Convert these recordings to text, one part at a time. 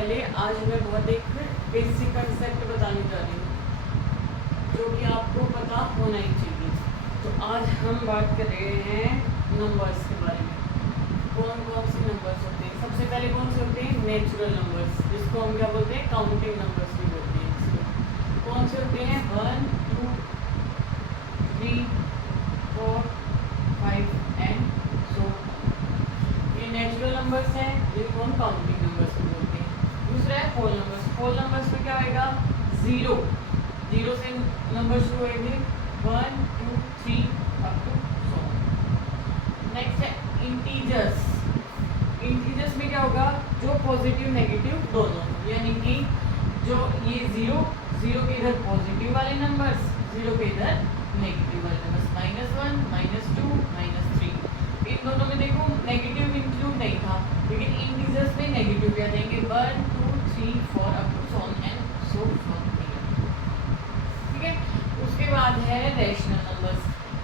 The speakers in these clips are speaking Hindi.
पहले आज मैं बहुत एक बेसिक कंसेप्ट बताने जा रही हूँ जो कि आपको पता होना ही चाहिए। तो आज हम बात कर रहे हैं नंबर्स के बारे में। कौन कौन से नंबर्स होते हैं? सबसे पहले कौन से होते हैं? नेचुरल नंबर्स, जिसको हम क्या बोलते हैं? काउंटिंग नंबर्स भी बोलते हैं। इसको कौन से होते हैं? 1 2 3 4 5 एंड सो ये नेचुरल नंबर्स हैं, जिनको हम काउंटिंग नंबर्स भी बोलते हैं। दूसरा है होल नंबर्स। होल नंबर्स में क्या आएगा? जीरो से नंबर शुरू होंगे 1 2 3 अप टू 100। नेक्स्ट है इंटीजर्स। इंटीजर्स में क्या होगा? जो पॉजिटिव नेगेटिव दोनों, यानी कि जो ये जीरो के इधर पॉजिटिव वाले नंबर्स, जीरो के इधर नेगेटिव वाले नंबर्स, -1 -2 -3। इन दोनों में देखो नेगेटिव इंक्लूड नहीं था, लेकिन इंटीजर्स में नेगेटिव क्या देंगे? 1 2 3 4 up to 100 and so on. ठीक है। उसके बाद है रैशनल नंबर्स।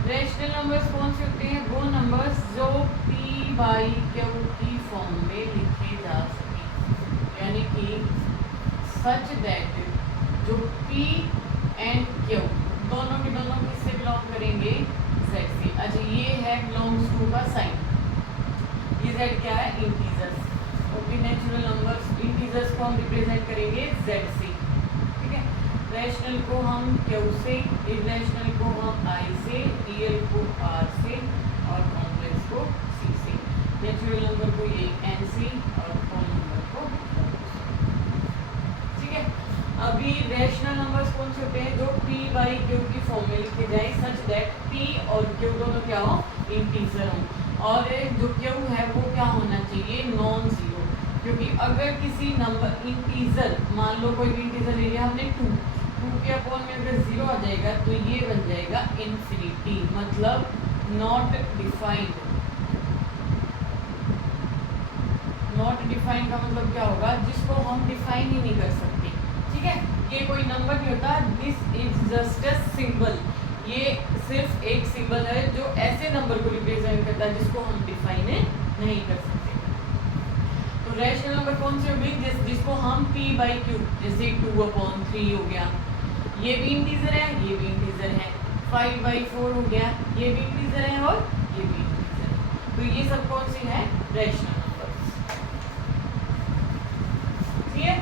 रैशनल नंबर्स कौन से होते हैं? वो नंबर्स जो p बाई क्यू की फॉर्म में लिखे जा सके, यानी कि सच दैट जो p एंड q दोनों के दोनों किससे बिलोंग करेंगे? z से। अच्छा, ये है बिलोंग्स टू का साइन। ये z क्या है? Integers. Okay, natural numbers integers को हम रिप्रेजेंट करेंगे z से। ठीक है। रैशनल को हम q से, इरेशनल को हम i से, रियल को r से और कॉम्प्लेक्स को c से। नेचुरल नंबर को ये n से और होल नंबर को ठीक है। अभी रैशनल नंबर्स कौन से होते हैं? जो p बाई q की फॉर्म में लिखे जाए सच दैट p और q दोनों क्या हो? इंटीजर हो। और जो q है वो क्या होना चाहिए? Non zero. क्योंकि अगर किसी नंबर इंटीजर, मान लो कोई भी इंटीजर ले लिया हमने 2 के अपॉन में अगर जीरो आ जाएगा तो ये बन जाएगा इन्फिनिटी, मतलब नॉट डिफाइंड। नॉट डिफाइंड का मतलब क्या होगा? जिसको हम डिफाइन ही नहीं कर सकते। ठीक है। ये कोई नंबर नहीं होता, this is just a symbol. ये सिर्फ एक सिंबल है जो ऐसे नंबर को रिप्रेजेंट करता है जिसको हम डिफाइन नहीं कर सकते। तो रैशनल नंबर कौन से होंगे? जिसको हम p बाई क्यू, जैसे 2/3 हो गया, ये भी इंटीजर है, ये भी इंटीजर है। 5/4 हो गया, ये भी इंटीजर है और ये भी इंटीजर है। तो ये सब कौन सी है? Rational numbers. ठीक है।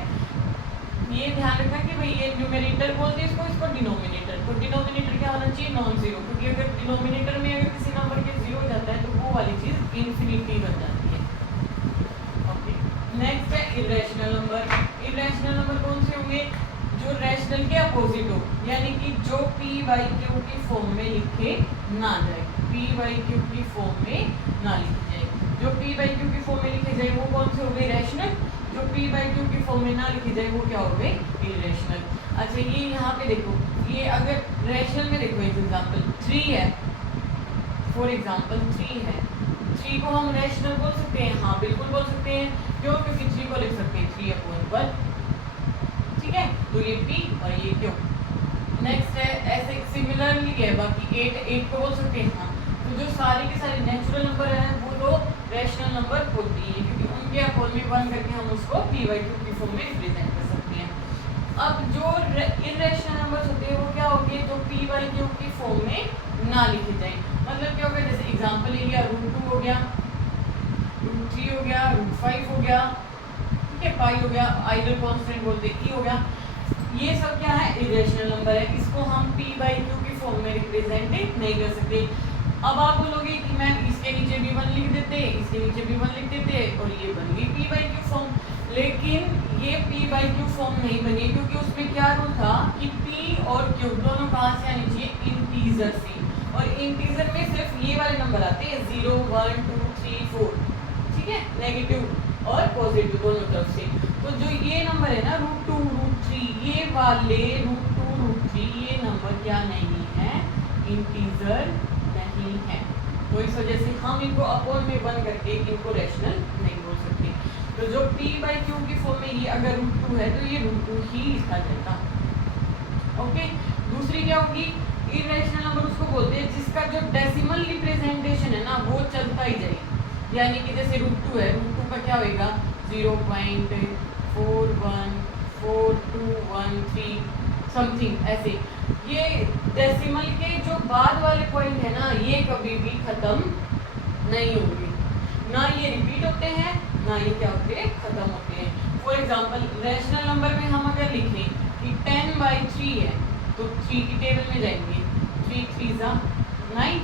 ये ध्यान रखना कि भाई ये न्यूमरेटर बोलते हैं इसको डिनोमिनेटर। तो डिनोमिनेटर क्या होना चाहिए? Non zero. क्योंकि अगर डिनोमिनेटर में अगर किसी नंबर के जीरो हो जाता है तो वो वाली चीज इन्फिनिटी बन जाती है। ओके। नेक्स्ट है इरेशनल नंबर। इरेशनल नंबर कौन से होंगे? जो रैशनल के अपोजिट हो, यानी कि जो p बाई क्यू की फॉर्म में लिखे ना जाए। p बाई क्यू की फॉर्म में ना लिखी जाए। जो p बाई क्यू की फॉर्म में लिखे जाए वो कौन से हो गए? रैशनल। जो p बाई क्यू की फॉर्म में ना लिखी जाए वो क्या हो गए? इरेशनल। अच्छा, ये यहाँ पे देखो, ये अगर रैशनल में देखो एक एग्जांपल 3 है, फॉर एग्जांपल 3 है, 3 को हम रैशनल बोल सकते हैं? हाँ, बिल्कुल बोल सकते हैं। क्यों? क्योंकि 3 को लिख सकते हैं 3/1। ठीक है। तो ये p और ये q। नेक्स्ट है ऐसे सिमिलरली है बाकी 8 को बोल सकते हैं। हाँ, तो जो सारे के सारे नेचुरल नंबर हैं वो तो रैशनल नंबर होती है, क्योंकि उनके अपॉन में 1 करके हम उसको p बाई क्यू की फॉर्म में रिप्रेजेंट कर सकते हैं। अब जो इरेशनल नंबर्स होते हैं वो क्या होंगे? जो p बाई क्यू की फॉर्म में ना लिखे जाए। मतलब क्या होगा? जैसे एग्जांपल ले लिया, √2 हो गया, √3 हो गया, √5 हो गया, ठीक है, पाई हो गया, आइडल कांस्टेंट बोलते हैं, e हो गया। ये सब क्या है? इरेशनल नंबर है। इसको हम p बाई क्यू की फॉर्म में रिप्रेजेंट नहीं कर सकते। अब आप बोलोगे कि मैम इसके नीचे भी 1 लिख देते, इसके नीचे भी 1 लिख देते और ये बन गई p बाई क्यू फॉर्म। लेकिन ये p बाई क्यू फॉर्म नहीं बनी, क्योंकि उसमें क्या रूल था कि p और q दोनों कहाँ से आनी चाहिए? इंटीजर से। और इंटीजर में सिर्फ ये वाले नंबर आते हैं 0 1 2 3 4। ठीक है, नेगेटिव और पॉजिटिव दोनों तरफ से। तो जो ये नंबर है ना √2 √3, ये वाले √2 √3 ये नंबर क्या नहीं है? इंटीजर नहीं है। तो इस वजह से हम इनको अपॉन में 1 करके इनको रैशनल नहीं बोल सकते। तो जो p बाई क्यू की फॉर्म में ये अगर √2 है तो ये √2 ही लिखा जाएगा। ओके। दूसरी क्या होगी? इरेशनल नंबर उसको बोलते हैं जिसका जो डेसिमल रिप्रेजेंटेशन है ना वो चलता ही जाए। यानी कि जैसे √2 है, √2 का क्या होगा? 0.5 414213 समथिंग ऐसे। ये डेसिमल के जो बाद वाले पॉइंट है ना, ये कभी भी खत्म नहीं होंगे, ना ये रिपीट होते हैं, ना ये क्या होते हैं, खत्म होते हैं। फॉर एग्जांपल रैशनल नंबर में हम अगर लिखें कि 10/3 है, तो 3 की टेबल में जाएंगे, 3 3 9,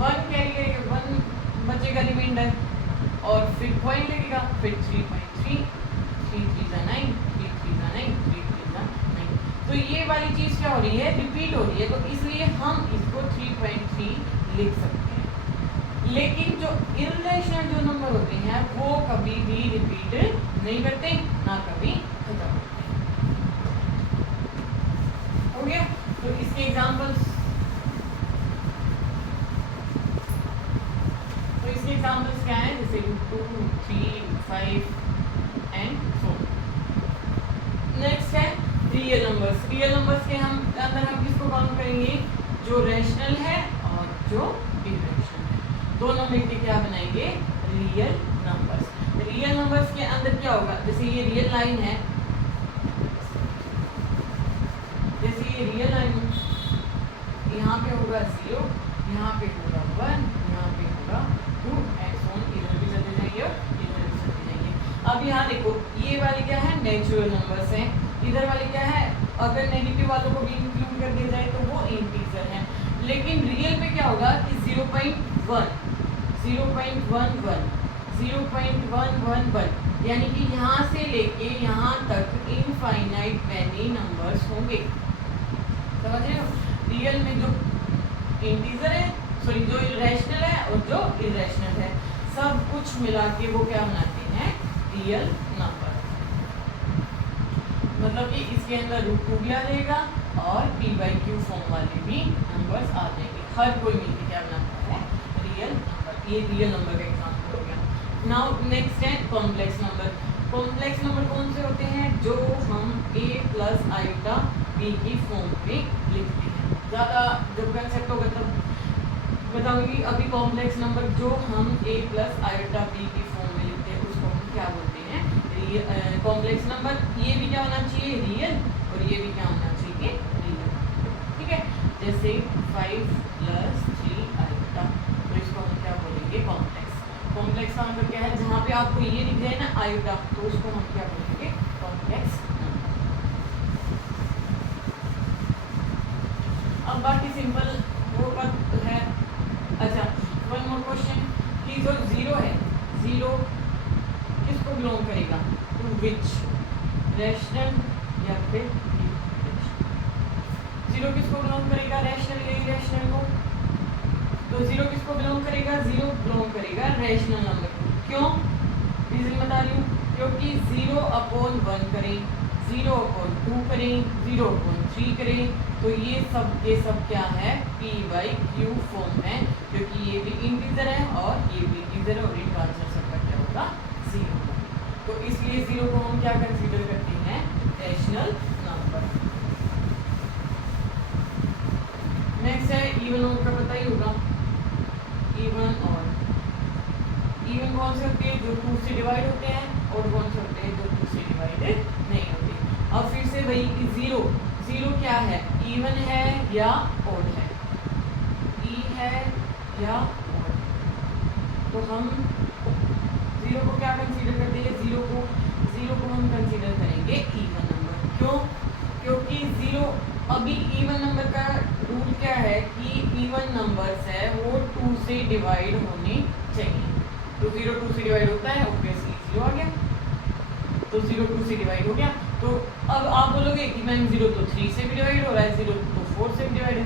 1 कैरी करेंगे, 1 बचेगा रिमाइंडर, और फिर पॉइंट लगेगा, फिर 3.3, 3 3 9, 3 3 9, 3 3 9। तो ये वाली चीज़ क्या हो रही है, रिपीट हो रही है, तो इसलिए हम इसको 3.3 लिख सकते हैं। लेकिन जो इर्रेशनल जो नंबर होते हैं वो कभी भी रिपीट नहीं करते, ना कभी खत्म होते हैं। हो गया? तो इसके एग्जांपल्स, क्या है, जैसे 2 3 5 एंड सो। नेक्स्ट है रियल नंबर्स। रियल नंबर्स के अंदर हम किसको काउंट करेंगे, जो रैशनल है और जो इर्रेशनल है, दोनों मिलकर क्या बनाएंगे, रियल नंबर्स। रियल नंबर्स के अंदर क्या होगा, जैसे ये रियल लाइन है, यहाँ पे होगा 0, यहाँ पे होगा 1, यहाँ पे होगा 2 एंड सो ऑन, इधर भी चलते जाएंगे और इधर भी चलते जाएंगे। अब यहाँ देखो, ये वाली क्या है, नेचुरल नंबर्स हैं, इधर वाली क्या है, अगर नेगेटिव वालों को भी इंक्लूड कर दिया जाए तो वो इंटीजर है। लेकिन रियल में क्या होगा कि 0.1 0.111 यानी कि यहाँ से लेके यहाँ तक इनफाइनाइट मैनी नंबर्स होंगे, समझ रहे हो। रियल में जो इंटीजर है, सॉरी जो रैशनल है और जो इर्रेशनल है, सब कुछ मिला के वो क्या बनाते हैं, रियल नंबर। मतलब कि इसके अंदर √2 भी आ जाएगा और p/q फॉर्म वाले भी नंबर्स आ जाएंगे, हर कोई मिलकर क्या बनाता है, रियल नंबर। ये रियल नंबर का एग्जांपल हो गया। नाउ नेक्स्ट है कॉम्प्लेक्स नंबर। कॉम्प्लेक्स नंबर कौन से होते हैं, जो हम a + i b की फॉर्म में लिखते हैं। ज़्यादा जब कंसेप्ट होगा तब बताऊंगी। अभी कॉम्प्लेक्स नंबर जो हम a + i b की फॉर्म में लिखते हैं उसको हम क्या बोलते हैं, कॉम्प्लेक्स नंबर। ये भी क्या होना चाहिए, रियल, और ये भी क्या होना चाहिए, रियल। ठीक है, जैसे 5 + 3i, तो इसको हम क्या बोलेंगे, कॉम्प्लेक्स। कॉम्प्लेक्स का मतलब क्या है, जहाँ पे आपको ये दिख जाए ना आयोटा, तो उसको हम क्या बोलेंगे, कॉम्प्लेक्स नंबर। अब बाकी सिंपल वो बात है। अच्छा, वन मोर क्वेश्चन कि जो 0 है, 0 किसको बिलोंग करेगा, टू विच, रैशनल या फिर इर्रेशनल। 0 किसको बिलोंग करेगा, रैशनल या इर्रेशनल को, तो 0 किसको बिलोंग करेगा, 0 बिलोंग करेगा रैशनल नंबर को। क्यों, रीजन बता रही हूँ, क्योंकि 0/1 करें, 0/2 करें, 0/3 करें, तो ये सब के सब क्या है, p/q फॉर्म है, क्योंकि ये भी इंटीजर है और ये भी इंटीजर है, और इनका आंसर सबका क्या होगा, 0। तो इसलिए 0 को हम क्या कंसीडर करते हैं, रैशनल नंबर। नेक्स्ट है इवन और का पता ही होगा, इवन और। इवन कौन से होते हैं, जो 2 से डिवाइड होते हैं, और कौन से होते हैं जो 2 से डिवाइड नहीं होते। अब फिर से वही 0 क्या है, इवन है या ओड है, ई है या ओड। तो हम 0 को क्या कंसीडर करते हैं, 0 को हम कंसीडर करेंगे इवन नंबर। क्यों, क्योंकि 0 अभी इवन नंबर का रूल क्या है कि इवन नंबर्स है वो 2 से डिवाइड होने चाहिए। तो 0 2 से डिवाइड होता है, ऑब्वियसली 0 आ गया, तो 0 2 से डिवाइड हो गया। तो अब आप बोलोगे कि मैम 0 तो 3 से भी डिवाइड हो रहा है, 0 तो 4 से भी डिवाइड है,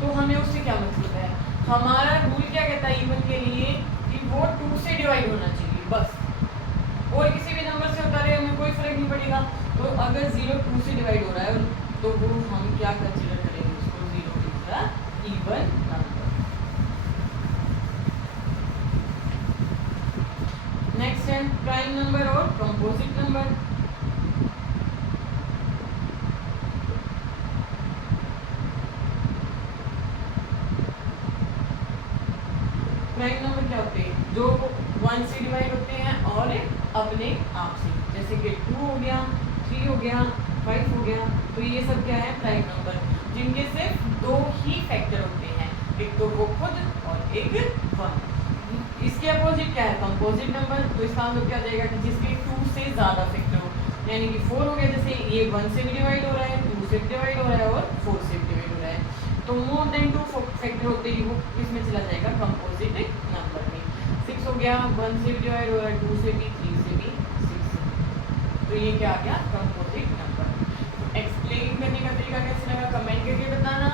तो हमें उससे क्या मतलब है, हमारा रूल क्या कहता है इवन के लिए कि वो 2 से डिवाइड होना चाहिए बस, और किसी भी नंबर से होता रहे हमें कोई फर्क नहीं पड़ेगा। तो अगर 0 2 से डिवाइड हो रहा है तो वो हम क्या कंसीडर करेंगे, उसको 0 is the even number. Next है प्राइम नंबर और कंपोजिट नंबर। प्राइम नंबर क्या होते हैं, जो 1 से डिवाइड होते हैं और अपने आप से, जैसे सेकेंड 2 हो गया, 3 हो गया, 5 हो गया। तो ये सब क्या है, प्राइम नंबर जिनके सिर्फ 2 ही फैक्टर होते हैं, एक तो वो खुद और एक 1। इसके अपोजिट क्या है, कंपोजिट नंबर। तो इसका मतलब क्या हो जाएगा कि जिसके 2 से ज़्यादा फैक्टर हो, यानी कि 4 हो गया, जैसे ये 1 से भी डिवाइड हो रहा है, 2 से भी डिवाइड हो रहा है और 4 से भी डिवाइड हो रहा है। तो मोर देन 2 फैक्टर होते ही वो इसमें चला जाएगा कंपोजिट नंबर में। 6 हो गया, 1 से भी डिवाइड हो रहा है, 2 से भी, 3 से भी, 6 से भी। तो ये क्या आ गया, कंपोजिट नंबर। एक्सप्लेन करने का तरीका कैसे लगा कमेंट करके बताना,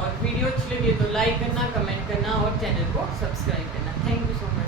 और वीडियो अच्छी लगी तो लाइक करना, कमेंट करना और चैनल को सब्सक्राइब करना। Thank you so much.